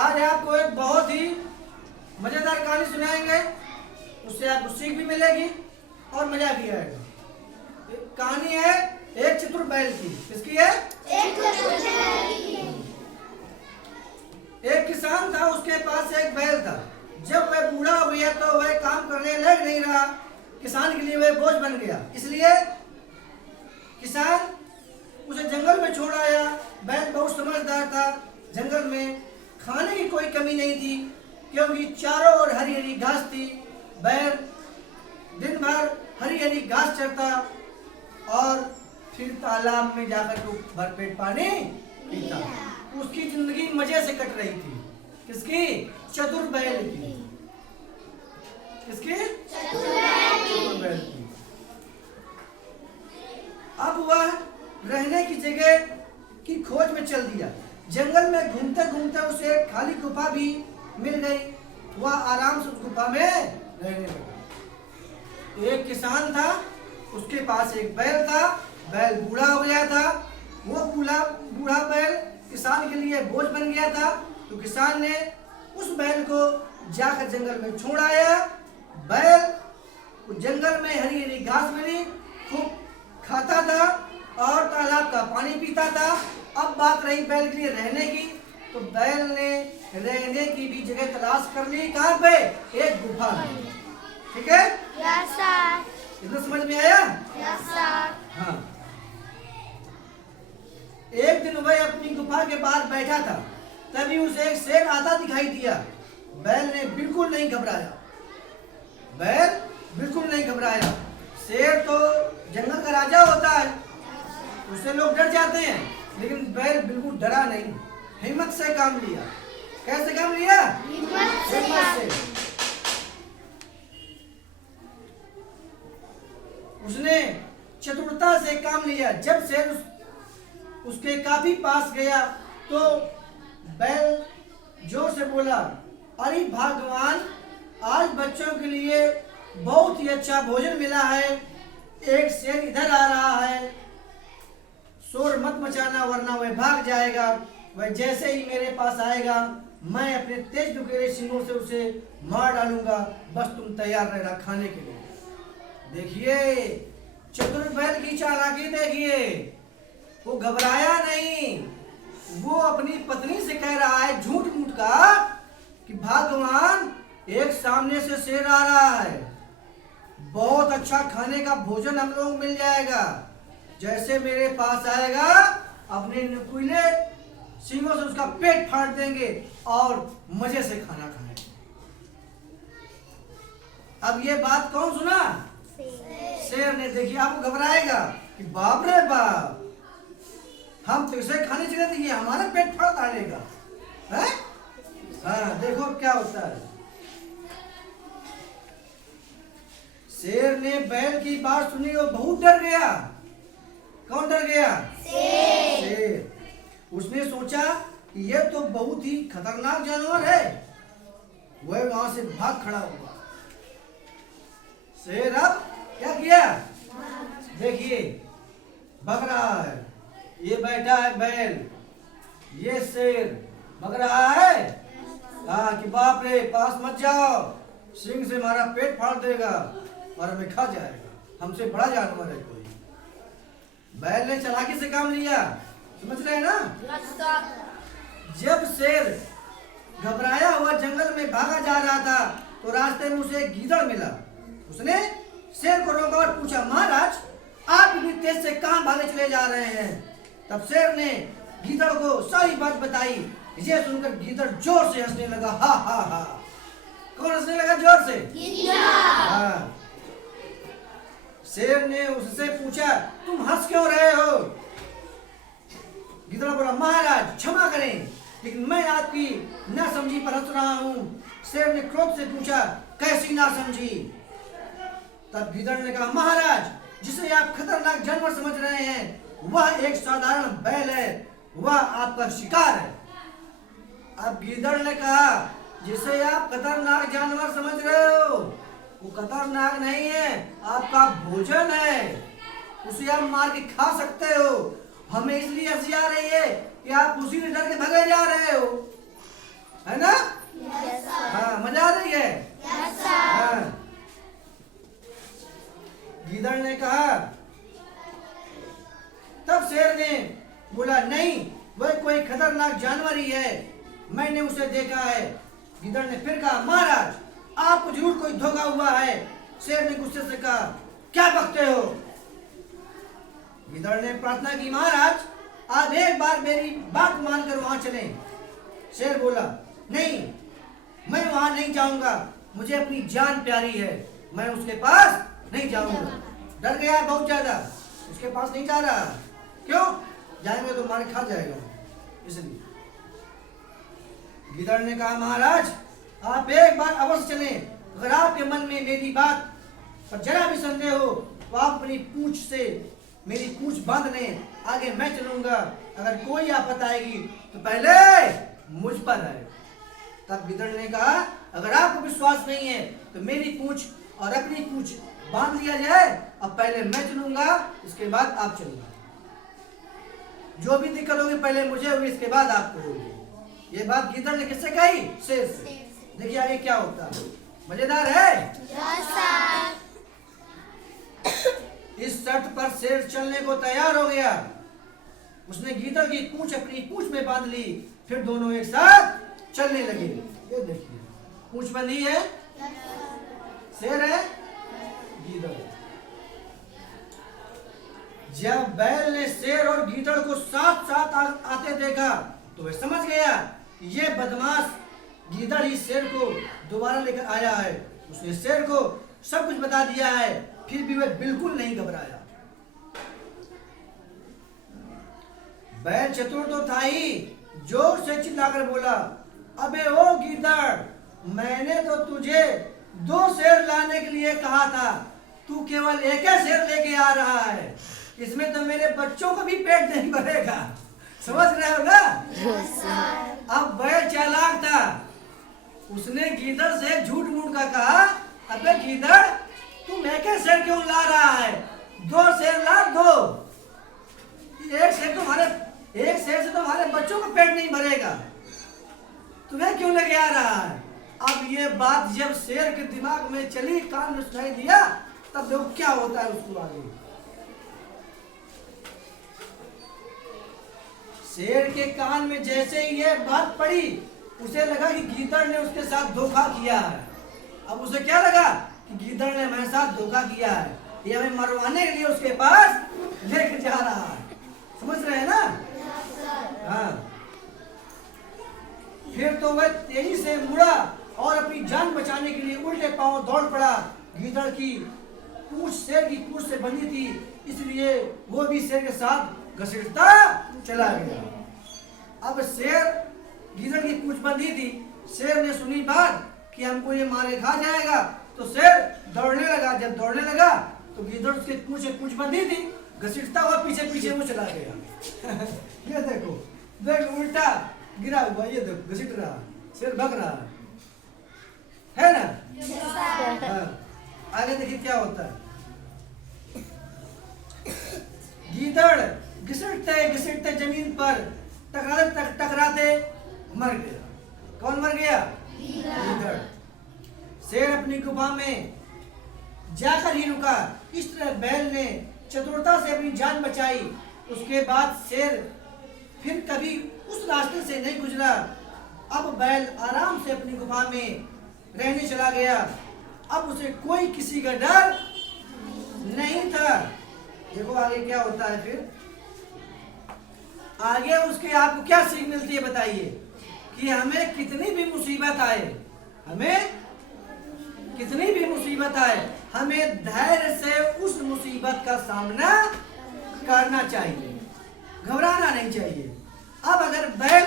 आज आपको एक बहुत ही मजेदार कहानी सुनाएंगे। उससे आपको सीख भी मिलेगी और मजा भी आएगा। कहानी है एक चतुर बैल की। किसकी है? एक चतुर बैल की। एक किसान था, उसके पास एक बैल था। जब वह बूढ़ा हो गया तो वह काम करने लायक नहीं रहा। किसान के लिए वह बोझ बन गया। इसलिए किसान उसे जंगल में छोड़ आया। बैल बहुत समझदार था। जंगल में खाने की कोई कमी नहीं थी, क्योंकि चारों ओर हरी हरी घास थी। बैल दिन भर हरी हरी घास चरता और फिर तालाब में जाकर तो भरपेट पानी पीता। उसकी जिंदगी मजे से कट रही थी। किसकी? चतुर बैल की। किसकी? चतुर बैल की। अब वह रहने की जगह की खोज में चल दिया। जंगल में घूमते घूमते उसे एक खाली गुफा भी मिल गई। वह आराम से उस गुफा में रहने लगा। एक किसान था, उसके पास एक बैल था। बैल बूढ़ा हो गया था। वो बूढ़ा बैल किसान के लिए बोझ बन गया था। तो किसान ने उस बैल को जाकर जंगल में छोड़ आया। बैल जंगल में हरी हरी घास मिली, खूब खाता था और तालाब का पानी पीता था। अब बात रही बैल के लिए रहने की, तो बैल ने रहने की भी जगह तलाश कर ली। कहाँ पे? एक गुफा में। ठीक है? Yes sir. इतना समझ में आया? Yes sir. हाँ। एक दिन वह अपनी गुफा के बाहर बैठा था, तभी उसे एक शेर आता दिखाई दिया। बैल ने बिल्कुल नहीं घबराया। बैल बिल्कुल नहीं घबराया। शेर तो जंगल का राजा होता है, उससे लोग डर जाते हैं, लेकिन बैल बिल्कुल डरा नहीं। हिम्मत से काम लिया। कैसे काम लिया? हिम्मत से। उसने चतुरता से काम लिया। जब शेर उसके काफी पास गया तो बैल जोर से बोला, अरे भगवान, आज बच्चों के लिए बहुत ही अच्छा भोजन मिला है। एक शेर इधर आ रहा है, शोर मत मचाना वरना वह भाग जाएगा। वह जैसे ही मेरे पास आएगा, मैं अपने तेज नुकीले सींगों से उसे मार डालूंगा। बस तुम तैयार रहना खाने के लिए। देखिए चतुर बैल की चालाकी देखिए। वो घबराया नहीं। वो अपनी पत्नी से कह रहा है झूठ मूठ का कि भगवान, एक सामने से शेर आ रहा है, बहुत अच्छा खाने का भोजन हम लोग मिल जाएगा। जैसे मेरे पास आएगा, अपने नुकीले सींगों से उसका पेट फाड़ देंगे और मजे से खाना खाएंगे। अब ये बात कौन सुना? शेर ने। देखिए आपको घबराएगा कि बाप रे बाप, हम तो इसे खाने चले थे, ये हमारा पेट फाड़ डालेगा। हाँ, देखो क्या होता है। शेर ने बैल की बात सुनी और बहुत डर गया। कौन डर गया? शेर। उसने सोचा कि यह तो बहुत ही खतरनाक जानवर है। वह वहां से भाग खड़ा हुआ। शेर अब क्या किया? देखिए भग रहा है। ये बैठा है बैल, ये शेर भग रहा है। कहा कि बाप रे, पास मत जाओ, सिंह से हमारा पेट फाड़ देगा और हमें खा जाएगा। हमसे बड़ा जानवर है कोई। बैल ने चालाकी से काम लिया। समझ रहे हैं ना? जब शेर घबराया हुआ जंगल में भागा जा रहा था, तो रास्ते में उसे एक गीदड़ मिला। उसने शेर को रोका और पूछा, महाराज, आप इतनी तेज से कहां भागे चले जा रहे हैं? तब शेर ने गीदड़ को सारी बात बताई। ये सुनकर गीदड़ जोर से हंसने लगा। हा हा हा। कौन हंसने लगा जोर से? हाँ। शेर ने उससे पूछा, तुम हंस क्यों रहे हो? गीदड़ बोला, महाराज क्षमा करें, लेकिन मैं आपकी नासमझी पर हंस रहा हूँ। शेर ने क्रोध से पूछा, कैसी नासमझी? तब गीदड़ ने कहा, महाराज, जिसे आप खतरनाक जानवर समझ रहे हैं, वह एक साधारण बैल है। वह आपका शिकार है। अब गीदड़ ने कहा, जिसे आप खतरनाक जानवर समझ रहे हो, वो खतरनाक नहीं है, आपका भोजन है। उसे आप मार के खा सकते हो। हमें इसलिए हंसी आ रही है कि आप उसी में डर के भगे जा रहे हो। है ना? Yes, sir. हाँ, मजा आ रही है? Yes, sir. हाँ। गीदड़ ने कहा, तब शेर ने बोला, नहीं, वह कोई खतरनाक जानवर ही है, मैंने उसे देखा है। गीदड़ ने फिर कहा, महाराज, आपको जरूर कोई धोखा हुआ है। शेर ने गुस्से से कहा, क्या बकते हो? गीदड़ ने प्रार्थना की, महाराज, आप एक बार मेरी बात मानकर वहां चलें। शेर बोला, नहीं, मैं वहां नहीं जाऊंगा, मुझे अपनी जान प्यारी है, मैं उसके पास नहीं जाऊंगा। डर गया है बहुत ज्यादा, उसके पास नहीं जा रहा। क्यों? जाएंगे तो मार खा जाएगा, इसलिए। गिदड़ ने कहा, महाराज, आप एक बार अवश्य चलें। अगर आपके मन में मेरी बात पर जरा भी संदेह हो तो आप अपनी पूंछ से मेरी पूंछ बांध लें, आगे मैं चलूंगा। अगर कोई आफत आएगी तो पहले मुझ पर आए। तब गिदड़ ने कहा, अगर आपको विश्वास नहीं है तो मेरी पूंछ और अपनी पूंछ बांध लिया जाए, अब पहले मैं चलूंगा, इसके बाद आप चलूंगा। जो भी दिक्कत होगी पहले मुझे होगी, इसके बाद आपको होगी। ये बात गिदड़ ने किससे कही? शेर से। देखिए आगे क्या होता है, मजेदार है। Yes, sir. इस शर्त पर शेर चलने को तैयार हो गया। उसने गीदड़ की पूंछ अपनी पूंछ में बांध ली, फिर दोनों एक साथ चलने लगे। ये देखिए, पूंछ बंधी है, शेर है, गीदड़। जब बैल ने शेर और गीदड़ को साथ साथ आते देखा तो वह समझ गया कि ये बदमाश गीदड़ ही शेर को दोबारा लेकर आया है। उसने शेर को सब कुछ बता दिया है, फिर भी वह बिल्कुल नहीं घबराया। बैल चतुर तो था ही, जोर से चिल्लाकर बोला, अबे ओ गीदड़, मैंने तो तुझे 2 शेर लाने के लिए कहा था, तू केवल एक ही शेर लेके आ रहा है। इसमें तो मेरे बच्चों को भी पेट नहीं भरेगा। समझ रहे हो ना? Yes, sir. अब बैल चालाक था, उसने गीदड़ से झूठ मूठ का कहा, अबे गीदड़, तुम एक ही शेर क्यों ला रहा है? 2 शेर ला, 2। एक शेर से तुम्हारे बच्चों का पेट नहीं भरेगा, तुम्हें क्यों लेके आ रहा है? अब ये बात जब शेर के दिमाग में चली, कान में सुनाई दिया, तब देखो क्या होता है उसको आगे। शेर के कान में जैसे ही ये बात पड़ी, उसे लगा कि गीदड़ ने उसके साथ धोखा किया है। अब उसे क्या लगा कि गीदड़ ने मेरे साथ धोखा किया है, ये हमें मरवाने के लिए उसके पास लेकर जा रहा है। समझ रहे हैं ना? हाँ। फिर तो वह तेजी से मुड़ा और अपनी जान बचाने के लिए उल्टे पांव दौड़ पड़ा। गीदड़ की पूंछ शेर की पूंछ से बंधी थी, इसलिए वो भी शेर के साथ घसीटता चला गया। अब शेर, गीदड़ की पूंछ बंधी थी, शेर ने सुनी बात कि हमको ये मारे खा जाएगा, तो शेर दौड़ने लगा। जब दौड़ने लगा तो गीदड़ उसके पूंछ बंधी थी, घसीटता हुआ पीछे पीछे वो चला गया। ये देखो, देख उल्टा गिरा हुआ, ये देखो घसीट रहा, शेर भग रहा है ना? Yes, sir. हाँ। आगे देखिए क्या होता है। गीदड़ घसीटते घसीटते जमीन पर टकराते मर गया। कौन मर गया? गीदड़। शेर अपनी गुफा में जाकर ही रुका। इस तरह बैल ने चतुरता से अपनी जान बचाई। उसके बाद शेर फिर कभी उस रास्ते से नहीं गुजरा। अब बैल आराम से अपनी गुफा में रहने चला गया। अब उसे कोई किसी का डर नहीं था। देखो आगे क्या होता है। फिर आगे उसके आपको क्या सीख मिलती है बताइए? कि हमें कितनी भी मुसीबत आए, हमें धैर्य से उस मुसीबत का सामना करना चाहिए, घबराना नहीं चाहिए। अब अगर बैल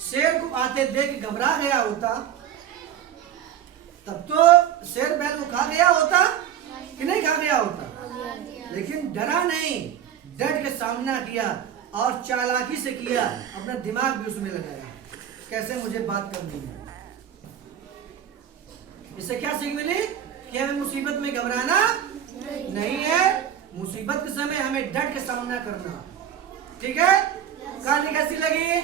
शेर को आते देख घबरा गया होता, तब तो शेर बैल को खा गया होता कि नहीं खा गया होता? लेकिन डरा नहीं, डट के सामना किया और चालाकी से किया, अपना दिमाग भी उसमें लगाया, कैसे मुझे बात करनी है। इससे क्या सीख मिली? कि हमें मुसीबत में घबराना नहीं है, मुसीबत के समय हमें डट के सामना करना। ठीक है? कहानी कैसी लगी?